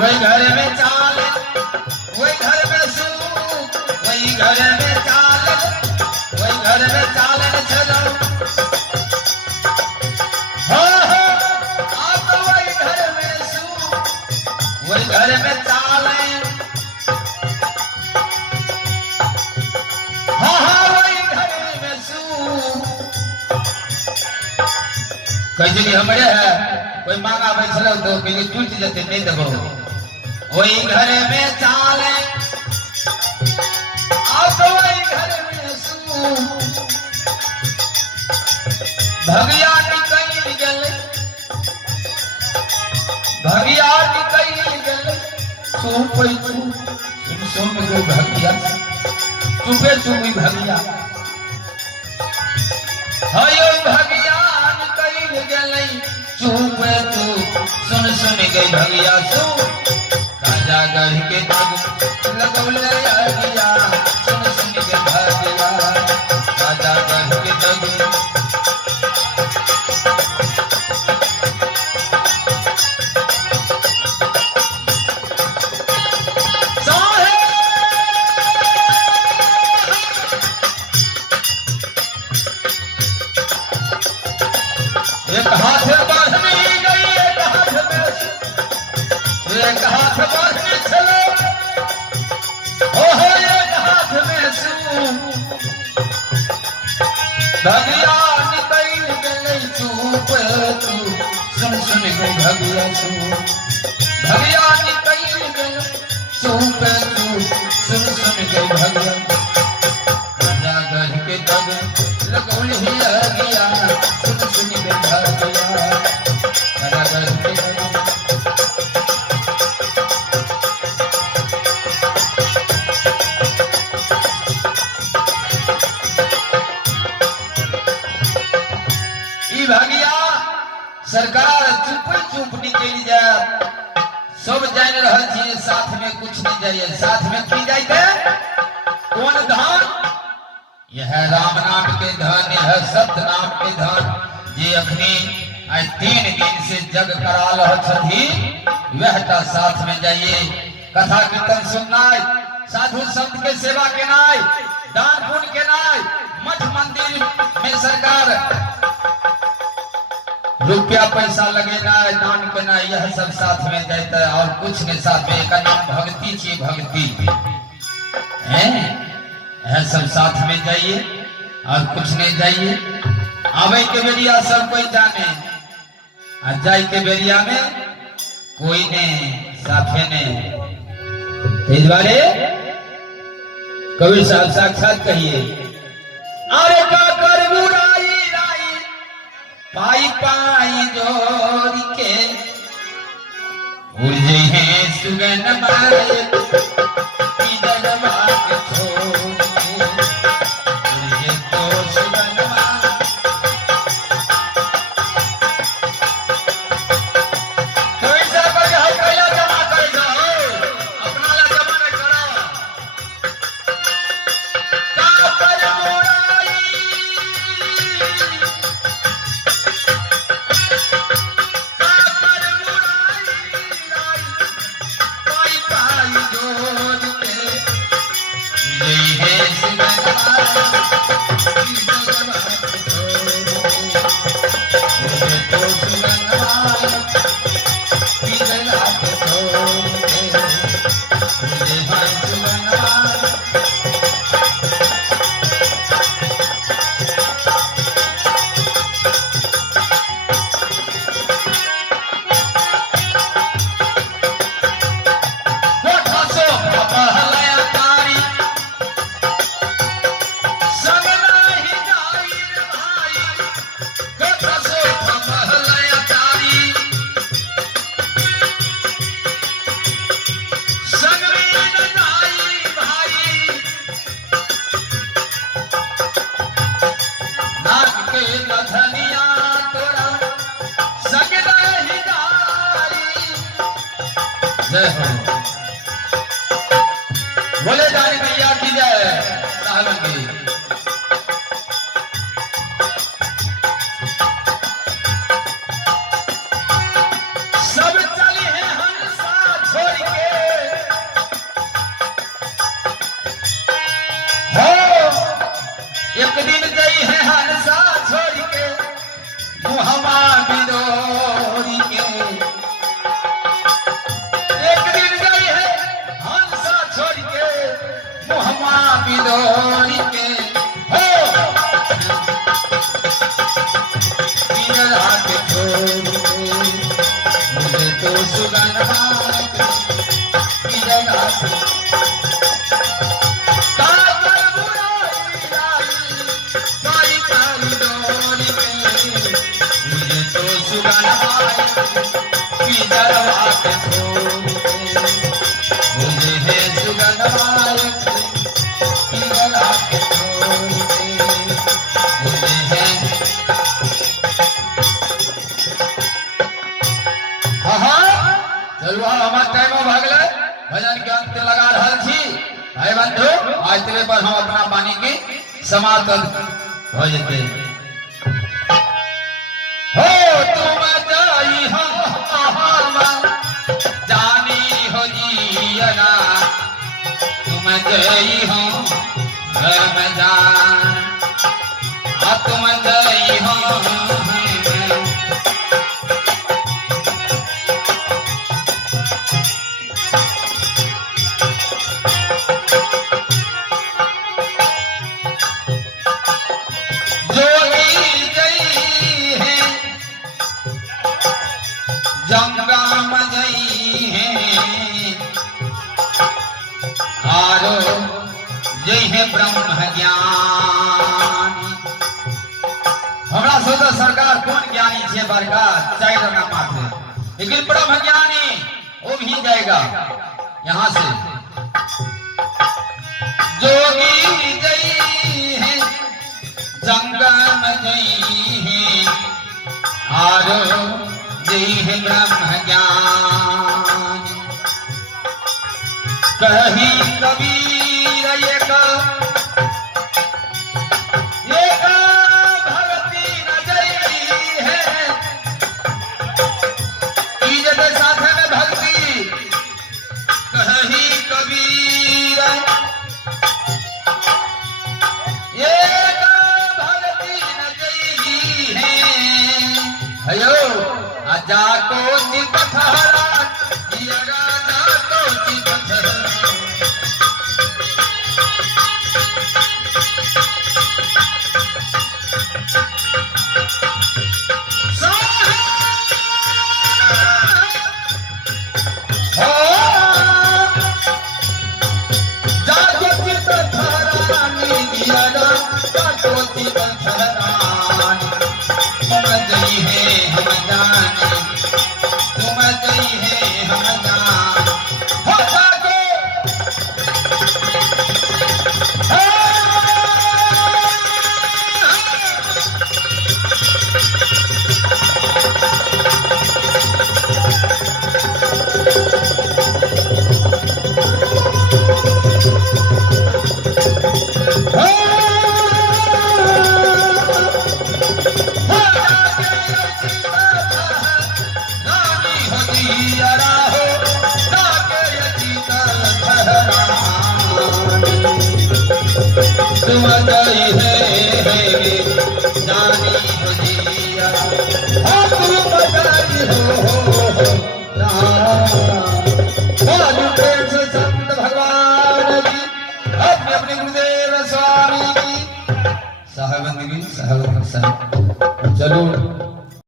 वही घर में चाल, वही घर में सूप, वही घर में चाल, वही घर में चाल न चलो। हो आप वही घर में सूप, वही घर में चाल, वही घर में सूप। कैसे हमारे है कोई मांगा बैठल तो कहीं टूट जाते नहीं देबो। वही घर में चाल, आप वही घर में सूप। भगिया निकल गल, भगिया निकल गल, सूप सुन सुन गो भगिया, चुपे चुपी भगिया। हयो भगिया निकल गल, चुप चुप सुन सुन गई भगिया सू। राजा गढ़ के तब लगौले अगिया, सुन सुन गई भगिया। राजा गढ़ के तब एक हाथ बांधनी गई, एक हाथ में, एक हाथ बांधनी चलो। ओहो एक हाथ में सूप। भगिया निकल गई चुप चुप सुन सुन गई भगिया सूप। भगिया निकल गई चुप चुप सुन सुन गई भगिया। राजा गढ़ के तब लगौले ही अगिया, सुन सुन गई भगिया। राजा गढ़ के तब भगिया सरकार चुप चुप निकल जाए। सब जान रहल छी साथ में कुछ नहीं जाइए। साथ में की जाइते कौन धन? यह राम नाम के धन, यह सत्य नाम के धन। जे अखनी आज 3 दिन से जग करा रह छथी, वहटा साथ में जाइए। कथा कीर्तन सुननाई, साधु संत के सेवा केनाई, दान पुण्य केनाई, मठ मंदिर में सरकार रुपया पैसा लगेना, दान करना, यह सब साथ में जाता है। और कुछ के साथ में एक नाम भक्ति छी, भक्ति है, यह सब साथ में जाइए और कुछ नहीं जाइए। आवे के बेरिया सब कोई जाने, और जाए के बेरिया में कोई ने साथे ने। इस बारे कवि साहब साक्षात कहिए, अरे का कर बुराई पाई पाई जोरी के, उर्जे हैं सुगन माए इधर बात छोड़ के, उर्जे तो सुगन माए। कोई सा कोई है कैला जमा कर जाओ, अपना ला जमा न करो। का कर बुराई जय हो। बोले जानी भैया की जय। सालन की सब चले हैं हंसा छोड़ एक दिन गई है हंसा छोड़ के मुहम्मा बिदोरी के। एक दिन गई है हंसा छोड़ के मुहम्मा बिदोरी के। हो पिंजरा के छोड़ के मुझे तो सुगन पिंजरा भजन के अंत लगा रहल छी भाई बंधु। आज तेरे पर हम अपना पानी की समाप्त हो जते। हो तुम जाई हम जानी हो जियना तुम जाई हो घर में जान तुम जाई हो जंगम जई है आरो जय है ब्रह्म ज्ञान। हमरा सोच सरकार कौन ज्ञानी छे बड़का चाय रंगा माथे, लेकिन ब्रह्म ज्ञानी वो भी जाएगा यहाँ से। जोगी जई है जंगम जई है आरो जय है ब्रह्म ज्ञान। कही कबीर एक भक्ति न जई है इज्जत साथ में भक्ति। कही कबीर एक भक्ति न जई है हयो आजा को चिपथरा जियरा जा को चिपथरा। हो जा को चिपथरा जियरा जा को चिपथरा। तुम जई है हम जाने तुम जई है हम जान। हो जागो तुम गई है जानी हो जिया तुम गई हो प्रेम से संत भगवान की अपने अपने गुरुदेव स्वामी की साहब चलो।